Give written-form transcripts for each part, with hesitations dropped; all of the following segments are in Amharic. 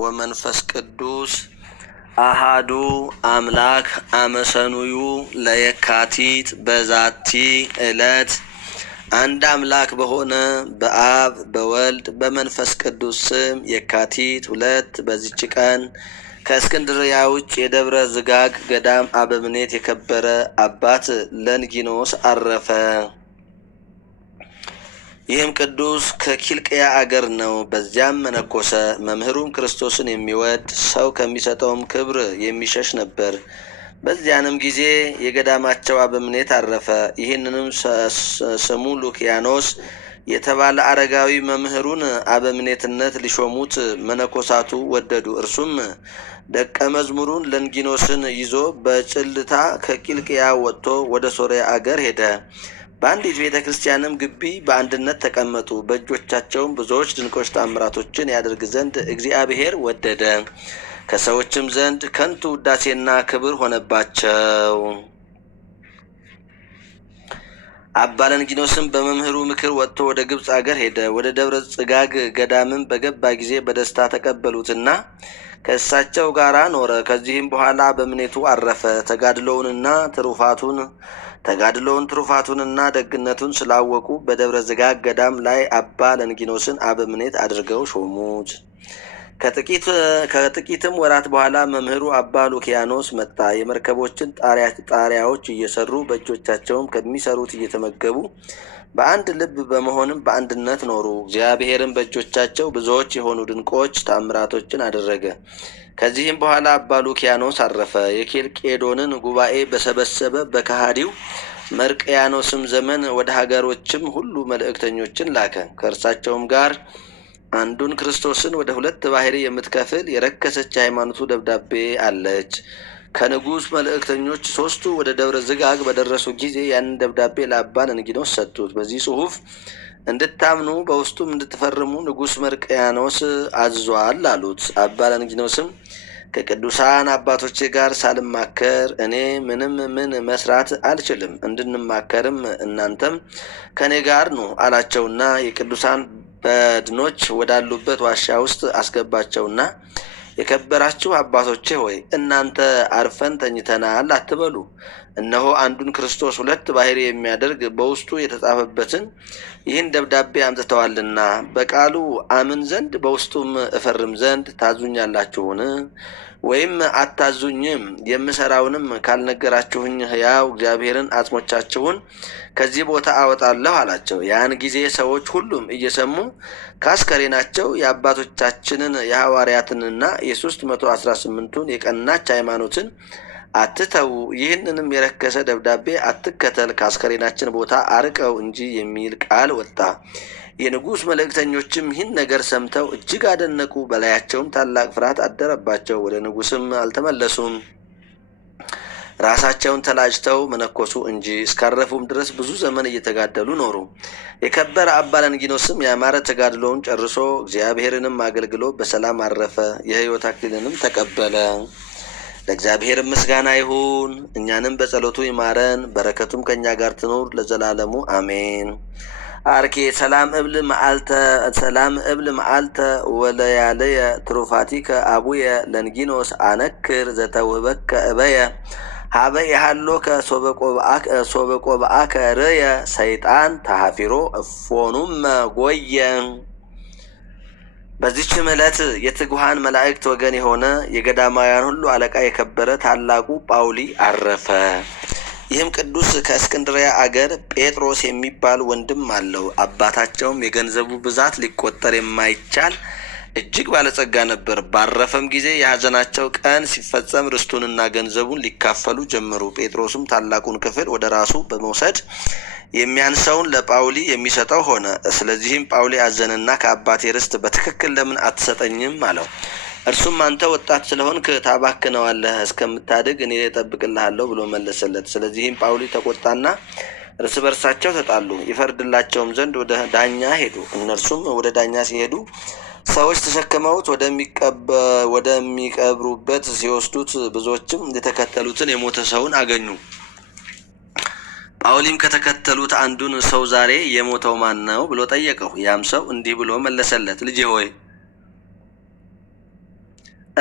ወመንፈስ ቅዱስ አሃዱ አምላክ አመሰኑዩ ለየካቲት በዛቲ ዕለት አንድ አምላክ በሆነ በአብ በወልድ በመንፈስ ቅዱስ ስም የካቲት 2 በዚች ቀን ከእስክንድርያ ውጭ የደብረ ዝጋግ ገዳም አበምኔት የከበረ አባት ለንጊኖስ አረፈ። ይህም ቅዱስ ከኪልቅያ አገር ነው። በዚያም መነኮሰ። መምህሩም ክርስቶስን የሚወድ ሰው ከሚሰጠውም ክብር የሚሸሽ ነበር። በዚያንም ጊዜ የገዳማቸው አበምኔት አረፈ። ይህንንም ስሙ ሉኪያኖስ የተባለ አረጋዊ መምህሩን አበምኔትነት ሊሾሙት መነኮሳቱ ወደዱ። እርሱም ደቀ መዝሙሩን ለንጊኖስን ይዞ በጭልታ ከኪልቅያ ወጥቶ ወደ ሶርያ አገር ሄደ። በአንዲት ቤተ ክርስቲያንም ግቢ በአንድነት ተቀመጡ። በእጆቻቸውም ብዙዎች ድንቆች ተአምራቶችን ያደርግ ዘንድ እግዚአብሔር ወደደ። ከሰዎችም ዘንድ ከንቱ ውዳሴና ክብር ሆነባቸው። አባ ለንጊኖስም በመምህሩ ምክር ወጥቶ ወደ ግብፅ አገር ሄደ። ወደ ደብረ ጽጋግ ገዳምም በገባ ጊዜ በደስታ ተቀበሉትና ከእሳቸው ጋር ኖረ። ከዚህም በኋላ በእምነቱ አረፈ። ተጋድሎውን ትሩፋቱንና ደግነቱን ስላወቁ በደብረ ዝጋግ ገዳም ላይ አባ ለንጊኖስን አበምኔት አድርገው ሾሙት። ከጥቂትም ወራት በኋላ መምህሩ አባ ሉኪያኖስ መጣ። የመርከቦችን ጣሪያዎች እየሰሩ በእጆቻቸውም ከሚሰሩት እየተመገቡ በአንድ ልብ በመሆንም በአንድነት ኖሩ። እግዚአብሔርም በእጆቻቸው ብዙዎች የሆኑ ድንቆች ተአምራቶችን አደረገ። ከዚህም በኋላ አባ ሉኪያኖስ አረፈ። የኬልቄዶንን ጉባኤ በሰበሰበ በከሃዲው መርቅያኖስም ዘመን ወደ ሀገሮችም ሁሉ መልእክተኞችን ላከ። ከእርሳቸውም ጋር አንዱን ክርስቶስን ወደ 2 ባህሪ የምትከፍል የረከሰች ሃይማኖቱ ደብዳቤ አለች። ከንጉሥ መልእክተኞች 3ቱ ወደ ደብረ ዝጋግ በደረሱ ጊዜ ያንን ደብዳቤ ለአባ ለንጊኖስ ሰጡት። በዚህ ጽሑፍ እንድታምኑ በውስጡም እንድትፈርሙ ንጉሥ መርቅያኖስ አዝዟል አሉት። አባ ለንጊኖስም ከቅዱሳን አባቶቼ ጋር ሳልማከር እኔ ምን መስራት አልችልም፣ እንድንማከርም እናንተም ከኔ ጋር ኑ አላቸውና የቅዱሳን በድኖች ወዳሉበት ዋሻ ውስጥ አስገባቸውና የከበራችሁ አባቶቼ ሆይ እናንተ አርፈን ተኝተናል አትበሉ። እነሆ አንዱን ክርስቶስ 2 ባህሪ የሚያደርግ በውስጡ የተጻፈበትን ይህን ደብዳቤ አምጥተዋልና በቃሉ አምን ዘንድ በውስጡም እፈርም ዘንድ ታዙኛላችሁን? ወይም አታዙኝም? የምሰራውንም ካልነገራችሁኝ ሕያው እግዚአብሔርን አጽሞቻችሁን ከዚህ ቦታ አወጣለሁ አላቸው። ያን ጊዜ ሰዎች ሁሉም እየሰሙ ከአስከሬናቸው የአባቶቻችንን የሐዋርያትንና የ318ቱን የቀናች ሃይማኖትን አትተዉ፣ ይህንንም የረከሰ ደብዳቤ አትከተል፣ ከአስከሬናችን ቦታ አርቀው እንጂ የሚል ቃል ወጣ። የንጉሥ መልእክተኞችም ይህን ነገር ሰምተው እጅግ አደነቁ። በላያቸውም ታላቅ ፍርሃት አደረባቸው። ወደ ንጉሥም አልተመለሱም። ራሳቸውን ተላጭተው መነኮሱ እንጂ። እስካረፉም ድረስ ብዙ ዘመን እየተጋደሉ ኖሩ። የከበረ አባ ለንጊኖስም ያማረ ተጋድሎውን ጨርሶ እግዚአብሔርንም አገልግሎ በሰላም አረፈ። የሕይወት አክሊልንም ተቀበለ። ለእግዚአብሔር ምስጋና ይሁን። እኛንም በጸሎቱ ይማረን፣ በረከቱም ከእኛ ጋር ትኑር ለዘላለሙ አሜን። አርኬ ሰላም እብል መዓልተ ወለያለየ ትሩፋቲከ አቡየ ለንጊኖስ አነክር ዘተውህበከ እበየ ሀበ ያሃሎከ ሶበቆብአከ ርየ ሰይጣን ተሃፊሮ እፎኑም ጎየ። በዚችም ዕለት የትጉሃን መላእክት ወገን የሆነ የገዳማውያን ሁሉ አለቃ የከበረ ታላቁ ጳውሊ አረፈ። ይህም ቅዱስ ከእስክንድርያ አገር ጴጥሮስ የሚባል ወንድም አለው። አባታቸውም የገንዘቡ ብዛት ሊቆጠር የማይቻል እጅግ ባለጸጋ ነበር። ባረፈም ጊዜ የሐዘናቸው ቀን ሲፈጸም ርስቱንና ገንዘቡን ሊካፈሉ ጀመሩ። ጴጥሮስም ታላቁን ክፍል ወደ ራሱ በመውሰድ የሚያንሰውን ለጳውሊ የሚሰጠው ሆነ። ስለዚህም ጳውሊ አዘነና ከአባቴ ርስት በትክክል ለምን አትሰጠኝም አለው። እርሱም አንተ ወጣት ስለሆንክ ታባክነዋለህ፣ እስከምታድግ እኔ እጠብቅልሃለሁ ብሎ መለሰለት። ስለዚህም ጳውሊ ተቆጣና እርስ በርሳቸው ተጣሉ። ይፈርድላቸውም ዘንድ ወደ ዳኛ ሄዱ። እነርሱም ወደ ዳኛ ሲሄዱ ሰዎች ተሸክመውት ወደሚቀብሩበት ሲወስዱት ብዙዎችም የተከተሉትን የሞተ ሰውን አገኙ። ጳውሊም ከተከተሉት አንዱን ሰው ዛሬ የሞተው ማን ነው ብሎ ጠየቀው። ያም ሰው እንዲህ ብሎ መለሰለት፣ ልጄ ሆይ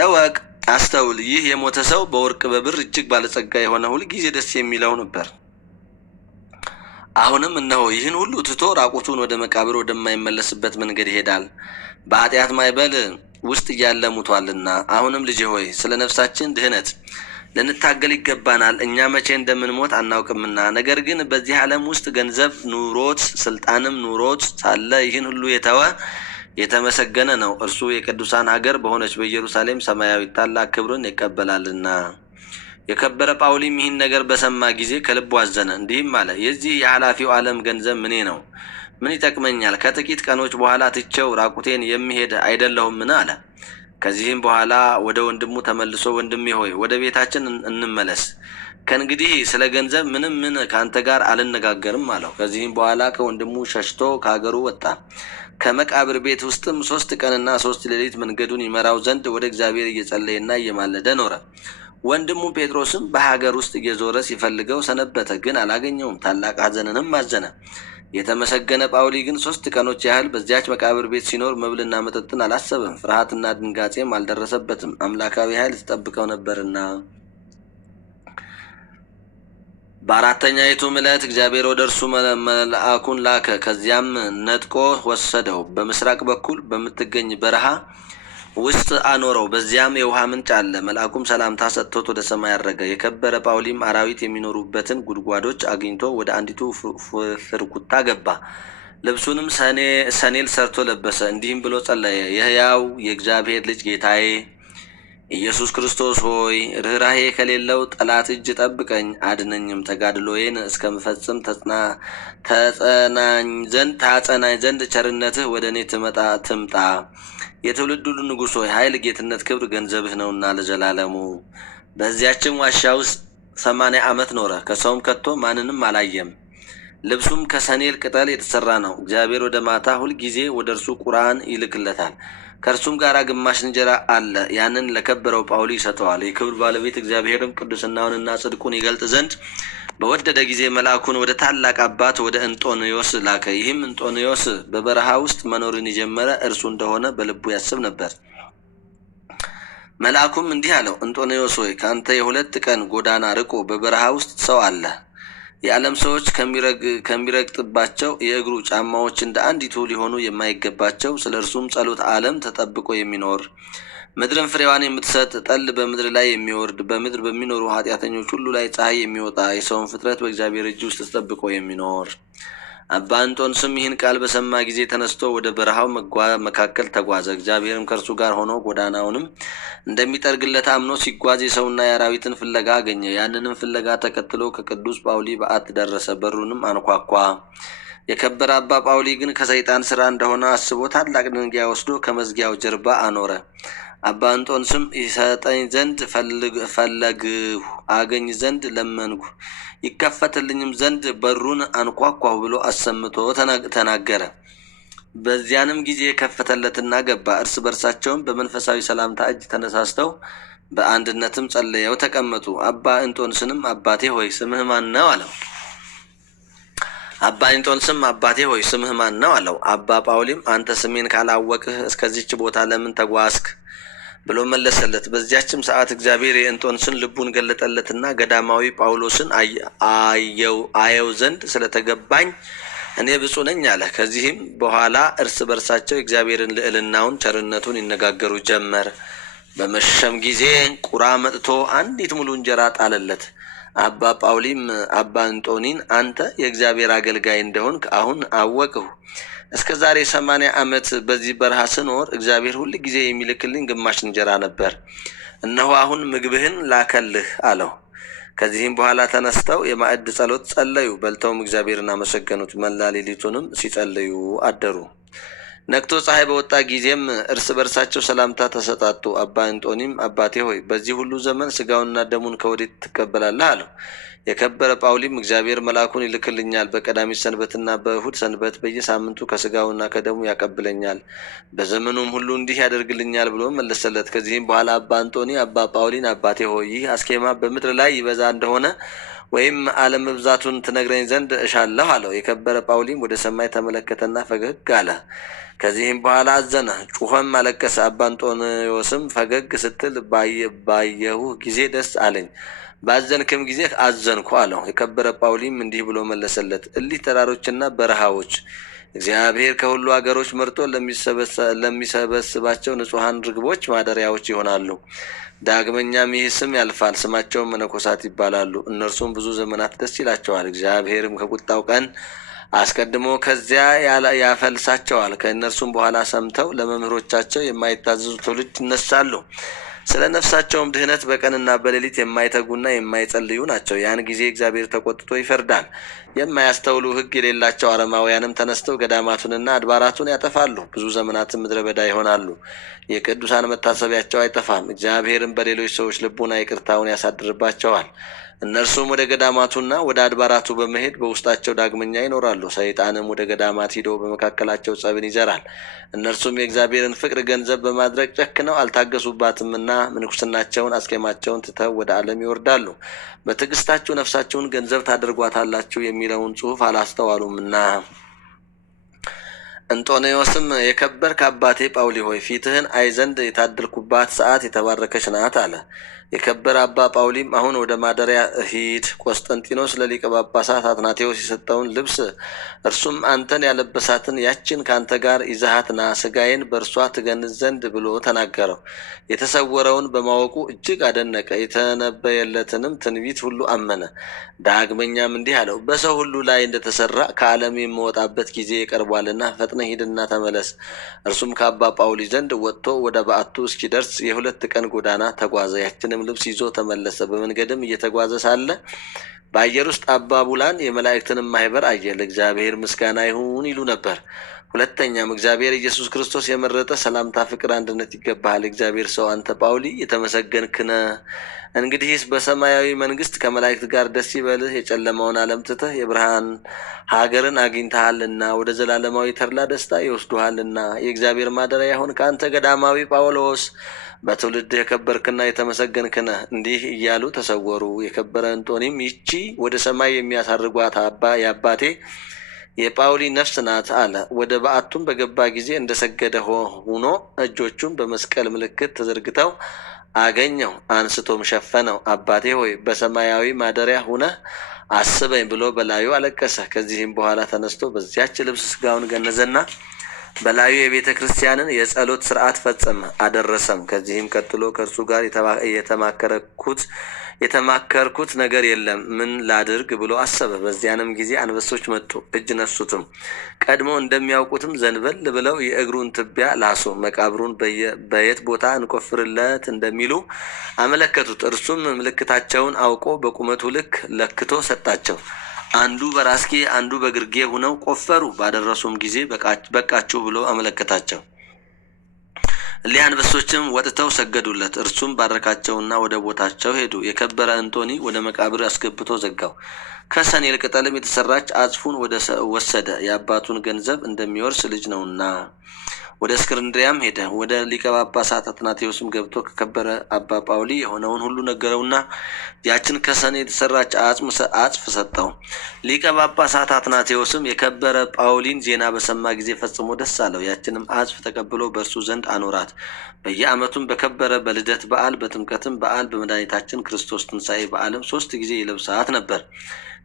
እወቅ አስተውል። ይህ የሞተ ሰው በወርቅ በብር እጅግ ባለጸጋ የሆነ ሁል ጊዜ ደስ የሚለው ነበር። አሁንም እነሆ ይህን ሁሉ ትቶ ራቁቱን ወደ መቃብር ወደማይመለስበት መንገድ ይሄዳል። በኃጢአት ማይበል ውስጥ እያለ ሙቷልና። አሁንም ልጄ ሆይ ስለ ነፍሳችን ድህነት ልንታገል ይገባናል። እኛ መቼ እንደምንሞት አናውቅምና። ነገር ግን በዚህ ዓለም ውስጥ ገንዘብ ኑሮት ስልጣንም ኑሮት ሳለ ይህን ሁሉ የተወ የተመሰገነ ነው። እርሱ የቅዱሳን ሀገር በሆነች በኢየሩሳሌም ሰማያዊ ታላቅ ክብርን ይቀበላልና። የከበረ ጳውሊም ይህን ነገር በሰማ ጊዜ ከልቡ አዘነ፣ እንዲህም አለ፣ የዚህ የኃላፊው ዓለም ገንዘብ ምኔ ነው? ምን ይጠቅመኛል? ከጥቂት ቀኖች በኋላ ትቼው ራቁቴን የሚሄድ አይደለሁምን? አለ። ከዚህም በኋላ ወደ ወንድሙ ተመልሶ ወንድሜ ሆይ ወደ ቤታችን እንመለስ፣ ከእንግዲህ ስለ ገንዘብ ምን ከአንተ ጋር አልነጋገርም አለው። ከዚህም በኋላ ከወንድሙ ሸሽቶ ከሀገሩ ወጣ። ከመቃብር ቤት ውስጥም 3 ቀንና 3 ሌሊት መንገዱን ይመራው ዘንድ ወደ እግዚአብሔር እየጸለየና እየማለደ ኖረ። ወንድሙ ጴጥሮስም በሀገር ውስጥ እየዞረ ሲፈልገው ሰነበተ፣ ግን አላገኘውም። ታላቅ ሐዘንንም አዘነ። የተመሰገነ ጳውሊ ግን 3 ቀኖች ያህል በዚያች መቃብር ቤት ሲኖር መብልና መጠጥን አላሰበም። ፍርሃትና ድንጋጼም አልደረሰበትም፣ አምላካዊ ኃይል ትጠብቀው ነበርና። በአራተኛይቱም ዕለት እግዚአብሔር ወደ እርሱ መልአኩን ላከ። ከዚያም ነጥቆ ወሰደው፣ በምስራቅ በኩል በምትገኝ በረሃ ውስጥ አኖረው። በዚያም የውሃ ምንጭ አለ። መልአኩም ሰላምታ ሰጥቶት ወደ ሰማይ አረገ። የከበረ ጳውሊም አራዊት የሚኖሩበትን ጉድጓዶች አግኝቶ ወደ አንዲቱ ፍርኩታ ገባ። ልብሱንም ሰኔል ሰርቶ ለበሰ። እንዲህም ብሎ ጸለየ፣ የሕያው የእግዚአብሔር ልጅ ጌታዬ ኢየሱስ ክርስቶስ ሆይ ርኅራሄ ከሌለው ጠላት እጅ ጠብቀኝ፣ አድነኝም። ተጋድሎዬን እስከምፈጽም ታጸናኝ ዘንድ ቸርነትህ ወደ እኔ ትምጣ። የትውልድ ሁሉ ንጉሥ ሆይ ኃይል፣ ጌትነት፣ ክብር ገንዘብህ ነውና ለዘላለሙ። በዚያችም ዋሻ ውስጥ 80 ዓመት ኖረ። ከሰውም ከቶ ማንንም አላየም። ልብሱም ከሰኔል ቅጠል የተሰራ ነው። እግዚአብሔር ወደ ማታ ሁልጊዜ ወደ እርሱ ቁርአን ይልክለታል። ከእርሱም ጋር ግማሽ እንጀራ አለ። ያንን ለከበረው ጳውሊ ይሰጠዋል። የክብር ባለቤት እግዚአብሔርም ቅዱስናውንና ጽድቁን ይገልጥ ዘንድ በወደደ ጊዜ መልአኩን ወደ ታላቅ አባት ወደ እንጦንዮስ ላከ። ይህም እንጦንዮስ በበረሃ ውስጥ መኖርን የጀመረ እርሱ እንደሆነ በልቡ ያስብ ነበር። መልአኩም እንዲህ አለው፣ እንጦንዮስ ሆይ ከአንተ የ2 ቀን ጎዳና ርቆ በበረሃ ውስጥ ሰው አለ። የዓለም ሰዎች ከሚረግጥባቸው የእግሩ ጫማዎች እንደ አንዲቱ ሊሆኑ የማይገባቸው፣ ስለ እርሱም ጸሎት ዓለም ተጠብቆ የሚኖር ምድርን ፍሬዋን የምትሰጥ፣ ጠል በምድር ላይ የሚወርድ፣ በምድር በሚኖሩ ኃጢአተኞች ሁሉ ላይ ፀሐይ የሚወጣ፣ የሰውን ፍጥረት በእግዚአብሔር እጅ ውስጥ ተጠብቆ የሚኖር። አባ እንጦንስም ይህን ቃል በሰማ ጊዜ ተነስቶ ወደ በረሃው መካከል ተጓዘ። እግዚአብሔርም ከእርሱ ጋር ሆኖ ጎዳናውንም እንደሚጠርግለት አምኖ ሲጓዝ የሰውና የአራዊትን ፍለጋ አገኘ። ያንንም ፍለጋ ተከትሎ ከቅዱስ ጳውሊ በዓት ደረሰ። በሩንም አንኳኳ። የከበረ አባ ጳውሊ ግን ከሰይጣን ስራ እንደሆነ አስቦ ታላቅ ድንጋይ ወስዶ ከመዝጊያው ጀርባ አኖረ። አባ እንጦንስም ይሰጠኝ ዘንድ ፈለግሁ፣ አገኝ ዘንድ ለመንኩ፣ ይከፈትልኝም ዘንድ በሩን አንኳኳሁ ብሎ አሰምቶ ተናገረ። በዚያንም ጊዜ ከፈተለትና ገባ። እርስ በርሳቸውም በመንፈሳዊ ሰላምታ እጅ ተነሳስተው በአንድነትም ጸለየው ተቀመጡ። አባ እንጦንስንም አባቴ ሆይ ስምህ ማን ነው አለው። አባ እንጦንስም አባቴ ሆይ ስምህ ማን ነው አለው። አባ ጳውሊም አንተ ስሜን ካላወቅህ እስከዚች ቦታ ለምን ተጓዝክ ብሎ መለሰለት። በዚያችም ሰዓት እግዚአብሔር የእንጦንስን ልቡን ገለጠለትና ገዳማዊ ጳውሎስን አየው ዘንድ ስለተገባኝ እኔ ብፁዕ ነኝ አለ። ከዚህም በኋላ እርስ በርሳቸው እግዚአብሔርን ልዕልናውን ቸርነቱን ይነጋገሩ ጀመር። በመሸም ጊዜ ቁራ መጥቶ አንዲት ሙሉ እንጀራ ጣለለት። አባ ጳውሊም አባ እንጦኒን አንተ የእግዚአብሔር አገልጋይ እንደሆንክ አሁን አወቅሁ። እስከ ዛሬ 80 ዓመት በዚህ በረሃ ስኖር እግዚአብሔር ሁል ጊዜ የሚልክልኝ ግማሽ እንጀራ ነበር። እነሆ አሁን ምግብህን ላከልህ አለው። ከዚህም በኋላ ተነስተው የማዕድ ጸሎት ጸለዩ። በልተውም እግዚአብሔርን አመሰገኑት። መላ ሌሊቱንም ሲጸልዩ አደሩ። ነግቶ ፀሐይ በወጣ ጊዜም እርስ በርሳቸው ሰላምታ ተሰጣጡ። አባ እንጦኒም አባቴ ሆይ በዚህ ሁሉ ዘመን ስጋውንና ደሙን ከወዴት ትቀበላለህ አለው። የከበረ ጳውሊም እግዚአብሔር መልአኩን ይልክልኛል፣ በቀዳሚት ሰንበትና በእሁድ ሰንበት በየሳምንቱ ከስጋውና ከደሙ ያቀብለኛል፣ በዘመኑም ሁሉ እንዲህ ያደርግልኛል ብሎ መለሰለት። ከዚህም በኋላ አባ እንጦኒ አባ ጳውሊን አባቴ ሆይ ይህ አስኬማ በምድር ላይ ይበዛ እንደሆነ ወይም አለመብዛቱን ትነግረኝ ዘንድ እሻለሁ አለው። የከበረ ጳውሊም ወደ ሰማይ ተመለከተና ፈገግ አለ። ከዚህም በኋላ አዘነ፣ ጩኸም አለቀሰ። አባ አንጦንዮስም ፈገግ ስትል ባየሁ ጊዜ ደስ አለኝ፣ ባዘንክም ጊዜ አዘንኩ አለው። የከበረ ጳውሊም እንዲህ ብሎ መለሰለት፣ እሊህ ተራሮችና በረሃዎች እግዚአብሔር ከሁሉ አገሮች መርጦ ለሚሰበስባቸው ንጹሐን ርግቦች ማደሪያዎች ይሆናሉ። ዳግመኛም ይህ ስም ያልፋል፣ ስማቸውን መነኮሳት ይባላሉ። እነርሱም ብዙ ዘመናት ደስ ይላቸዋል። እግዚአብሔርም ከቁጣው ቀን አስቀድሞ ከዚያ ያፈልሳቸዋል። ከእነርሱም በኋላ ሰምተው ለመምህሮቻቸው የማይታዘዙ ትውልድ ይነሳሉ። ስለ ነፍሳቸውም ድህነት በቀንና በሌሊት የማይተጉና የማይጸልዩ ናቸው። ያን ጊዜ እግዚአብሔር ተቆጥቶ ይፈርዳል። የማያስተውሉ ሕግ የሌላቸው አረማውያንም ተነስተው ገዳማቱንና አድባራቱን ያጠፋሉ። ብዙ ዘመናትም ምድረ በዳ ይሆናሉ። የቅዱሳን መታሰቢያቸው አይጠፋም። እግዚአብሔርም በሌሎች ሰዎች ልቡና ይቅርታውን ያሳድርባቸዋል። እነርሱም ወደ ገዳማቱና ወደ አድባራቱ በመሄድ በውስጣቸው ዳግመኛ ይኖራሉ። ሰይጣንም ወደ ገዳማት ሂዶ በመካከላቸው ጸብን ይዘራል። እነርሱም የእግዚአብሔርን ፍቅር ገንዘብ በማድረግ ጨክነው አልታገሱባትምና ምንኩስናቸውን አስኬማቸውን ትተው ወደ ዓለም ይወርዳሉ። በትዕግስታችሁ ነፍሳችሁን ገንዘብ ታደርጓታላችሁ የሚለውን ጽሑፍ አላስተዋሉምና። እንጦንዮስም የከበርክ አባቴ ጳውሊ ሆይ ፊትህን አይ ዘንድ የታደልኩባት ሰዓት የተባረከች ናት አለ። የከበረ አባ ጳውሊም አሁን ወደ ማደሪያ ሂድ፣ ቆስጠንጢኖስ ለሊቀ ጳጳሳት አትናቴዎስ የሰጠውን ልብስ እርሱም አንተን ያለበሳትን ያችን ከአንተ ጋር ይዘሃት ና፣ ስጋዬን በእርሷ ትገንዝ ዘንድ ብሎ ተናገረው። የተሰወረውን በማወቁ እጅግ አደነቀ። የተነበየለትንም ትንቢት ሁሉ አመነ። ዳግመኛም እንዲህ አለው፣ በሰው ሁሉ ላይ እንደተሰራ ከዓለም የምወጣበት ጊዜ ቀርቧልና ፈጥነ ሂድና ተመለስ። እርሱም ከአባ ጳውሊ ዘንድ ወጥቶ ወደ በዓቱ እስኪደርስ የ2 ቀን ጎዳና ተጓዘ። ያችንም ልብስ ይዞ ተመለሰ። በመንገድም እየተጓዘ ሳለ በአየር ውስጥ አባ ቡላን የመላእክትንም ማህበር አየ። ለእግዚአብሔር ምስጋና ይሁን ይሉ ነበር። ሁለተኛም እግዚአብሔር ኢየሱስ ክርስቶስ የመረጠ ሰላምታ፣ ፍቅር፣ አንድነት ይገባሃል። እግዚአብሔር ሰው አንተ ጳውሊ የተመሰገንክ ነህ። እንግዲህስ በሰማያዊ መንግስት ከመላእክት ጋር ደስ ይበልህ። የጨለማውን ዓለም ትተህ የብርሃን ሀገርን አግኝተሃልና ወደ ዘላለማዊ ተድላ ደስታ ይወስዱሃልና። የእግዚአብሔር ማደሪያ ይሁን ከአንተ ገዳማዊ ጳውሎስ፣ በትውልድ የከበርክና የተመሰገንክ ነህ። እንዲህ እያሉ ተሰወሩ። የከበረ እንጦኒም ይቺ ወደ ሰማይ የሚያሳርጓት የአባቴ የጳውሊ ነፍስ ናት አለ። ወደ በዓቱም በገባ ጊዜ እንደሰገደ ሆኖ እጆቹን በመስቀል ምልክት ተዘርግተው አገኘው። አንስቶም ሸፈነው። አባቴ ሆይ በሰማያዊ ማደሪያ ሁነህ አስበኝ ብሎ በላዩ አለቀሰ። ከዚህም በኋላ ተነስቶ በዚያች ልብስ ስጋውን ገነዘና በላዩ የቤተ ክርስቲያንን የጸሎት ስርዓት ፈጸመ አደረሰም። ከዚህም ቀጥሎ ከእርሱ ጋር የተማከርኩት ነገር የለም፣ ምን ላድርግ ብሎ አሰበ። በዚያንም ጊዜ አንበሶች መጡ፣ እጅ ነሱትም። ቀድሞ እንደሚያውቁትም ዘንበል ብለው የእግሩን ትቢያ ላሱ። መቃብሩን በየት ቦታ እንቆፍርለት እንደሚሉ አመለከቱት። እርሱም ምልክታቸውን አውቆ በቁመቱ ልክ ለክቶ ሰጣቸው። አንዱ በራስጌ አንዱ በግርጌ ሆነው ቆፈሩ። ባደረሱም ጊዜ በቃችሁ ብሎ አመለከታቸው። እሊህ አንበሶችም ወጥተው ሰገዱለት። እርሱም ባረካቸውና ወደ ቦታቸው ሄዱ። የከበረ እንጦኒ ወደ መቃብር አስገብቶ ዘጋው። ከሰኔል ቅጠልም የተሰራች አጽፉን ወሰደ። የአባቱን ገንዘብ እንደሚወርስ ልጅ ነውና። ወደ እስክንድሪያም ሄደ። ወደ ሊቀ ጳጳሳት አትናቴዎስም ገብቶ ከከበረ አባ ጳውሊ የሆነውን ሁሉ ነገረውና ያችን ከሰኔ የተሰራች አጽፍ ሰጠው። ሊቀ ጳጳሳት አትናቴዎስም የከበረ ጳውሊን ዜና በሰማ ጊዜ ፈጽሞ ደስ አለው። ያችንም አጽፍ ተቀብሎ በእርሱ ዘንድ አኖራት። በየዓመቱም በከበረ በልደት በዓል፣ በጥምቀትም በዓል፣ በመድኃኒታችን ክርስቶስ ትንሣኤ በዓልም 3 ጊዜ ይለብሳት ነበር።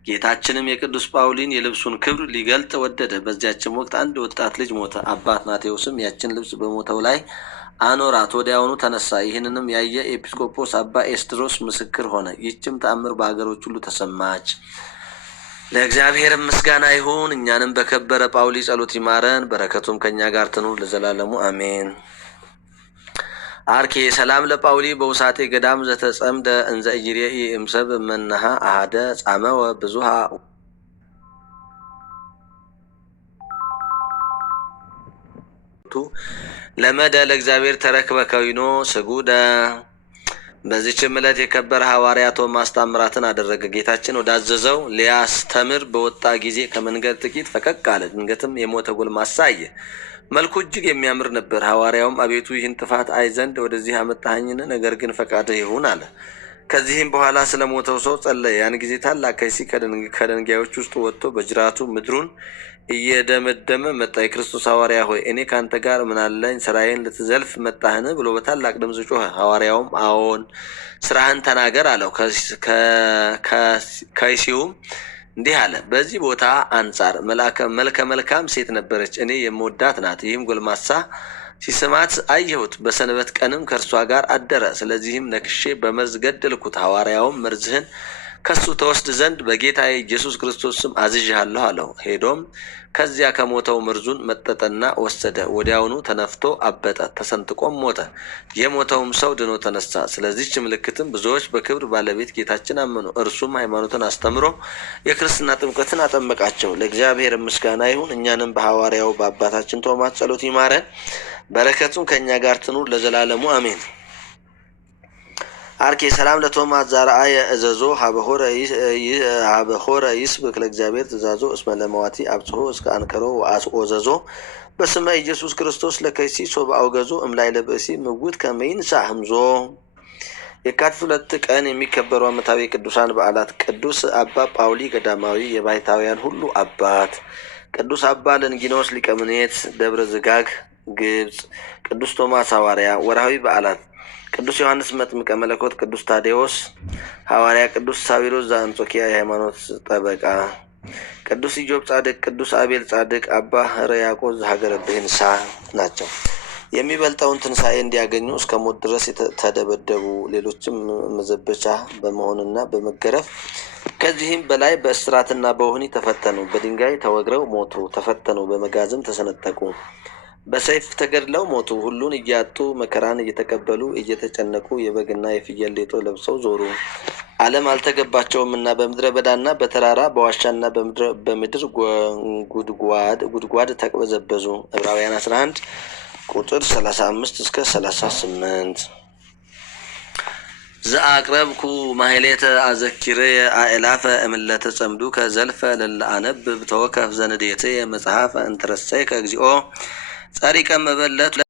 ጌታችንም የቅዱስ ጳውሊን የልብሱን ክብር ሊገልጥ ወደደ። በዚያችም ወቅት አንድ ወጣት ልጅ ሞተ። አባ አትናቴዎስም ያችን ልብስ በሞተው ላይ አኖራት። ወዲያውኑ ተነሳ። ይህንንም ያየ ኤጲስቆጶስ አባ ኤስድሮስ ምስክር ሆነ። ይህችም ተአምር በአገሮች ሁሉ ተሰማች። ለእግዚአብሔር ምስጋና ይሁን። እኛንም በከበረ ጳውሊ ጸሎት ይማረን፣ በረከቱም ከእኛ ጋር ትኑር ለዘላለሙ አሜን። አርኬ ሰላም ለጳውሊ በውሳጤ ገዳም ዘተጸምደ እንዘ ኢይሬኢ እምሰብ መናሃ አሃደ ጻመወ ብዙሃ ለመደ ለእግዚአብሔር ተረክበ ከዊኖ ስጉደ። በዚህችም ዕለት የከበረ ሐዋርያ ቶማስ ታምራትን አደረገ። ጌታችን ወዳዘዘው ሊያስተምር በወጣ ጊዜ ከመንገድ ጥቂት ፈቀቅ አለ። ድንገትም የሞተ ጎልማሳ አየ። መልኩ እጅግ የሚያምር ነበር። ሐዋርያውም አቤቱ ይህን ጥፋት አይ ዘንድ ወደዚህ አመጣኸኝን? ነገር ግን ፈቃድህ ይሁን አለ። ከዚህም በኋላ ስለሞተው ሰው ጸለየ። ያን ጊዜ ታላቅ ከይሲ ከድንጋዮች ውስጥ ወጥቶ በጅራቱ ምድሩን እየደመደመ መጣ። የክርስቶስ ሐዋርያ ሆይ እኔ ከአንተ ጋር ምን አለኝ? ስራዬን ልትዘልፍ መጣህን? ብሎ በታላቅ ድምፅ ጮኸ። ሐዋርያውም አዎን ስራህን ተናገር አለው። ከይሲውም እንዲህ አለ፣ በዚህ ቦታ አንጻር መልከ መልካም ሴት ነበረች፣ እኔ የምወዳት ናት። ይህም ጎልማሳ ሲስማት አየሁት። በሰንበት ቀንም ከእርሷ ጋር አደረ። ስለዚህም ነክሼ በመርዝ ገደልኩት። ሐዋርያውም መርዝህን ከሱ ተወስድ ዘንድ በጌታ ኢየሱስ ክርስቶስ ስም አዝዣለሁ አለው። ሄዶም ከዚያ ከሞተው መርዙን መጠጠና ወሰደ። ወዲያውኑ ተነፍቶ አበጠ፣ ተሰንጥቆም ሞተ። የሞተውም ሰው ድኖ ተነሳ። ስለዚህች ምልክትም ብዙዎች በክብር ባለቤት ጌታችን አመኑ። እርሱም ሃይማኖትን አስተምሮ የክርስትና ጥምቀትን አጠመቃቸው። ለእግዚአብሔር ምስጋና ይሁን። እኛንም በሐዋርያው በአባታችን ቶማስ ጸሎት ይማረን፣ በረከቱም ከእኛ ጋር ትኑር ለዘላለሙ አሜን። አርኬ ሰላም ለቶማስ ዛርአየ እዘዞ ሀበሆረ ይስብክ ለእግዚአብሔር ትእዛዞ እስመ ለመዋቲ አብጽሖ እስከ አንከሮ ወአስኦ ዘዞ በስመ ኢየሱስ ክርስቶስ ለከይሲ ሶበ አውገዞ እምላይ ለብእሲ ምውት ከመይንሳ ህምዞ። የካቲት 2 ቀን የሚከበሩ ዓመታዊ ቅዱሳን በዓላት፦ ቅዱስ አባ ጳውሊ ገዳማዊ የባሕታውያን ሁሉ አባት፣ ቅዱስ አባ ለንጊኖስ ሊቀ ምኔት ደብረ ዝጋግ ግብጽ፣ ቅዱስ ቶማስ ሐዋርያ። ወርሃዊ በዓላት፦ ቅዱስ ዮሐንስ መጥምቀ መለኮት፣ ቅዱስ ታዴዎስ ሐዋርያ፣ ቅዱስ ሳዊሮስ ዘአንጾኪያ የሃይማኖት ጠበቃ፣ ቅዱስ ኢዮብ ጻድቅ፣ ቅዱስ አቤል ጻድቅ፣ አባ ሕርያቆስ ዘሀገረ ብህንሳ ናቸው። የሚበልጠውን ትንሣኤ እንዲያገኙ እስከ ሞት ድረስ ተደበደቡ። ሌሎችም መዘበቻ በመሆንና በመገረፍ ከዚህም በላይ በእስራትና በወህኒ ተፈተኑ። በድንጋይ ተወግረው ሞቱ፣ ተፈተኑ፣ በመጋዝም ተሰነጠቁ፣ በሰይፍ ተገድለው ሞቱ። ሁሉን እያጡ መከራን እየተቀበሉ እየተጨነቁ የበግና የፍየል ሌጦ ለብሰው ዞሩ። ዓለም አልተገባቸውምና በምድረ በዳና በተራራ በዋሻና በምድር ጉድጓድ ተቅበዘበዙ። ዕብራውያን 11 ቁጥር 35 እስከ 38። ዘአቅረብኩ ማሕሌተ አዘኪርየ አእላፈ እምለተ ጸምዱ ከዘልፈ ለለአነብብ ተወከፍ ዘንዴትየ መጽሐፈ እንተረሰይከ እግዚኦ ጸሪቀ መበለት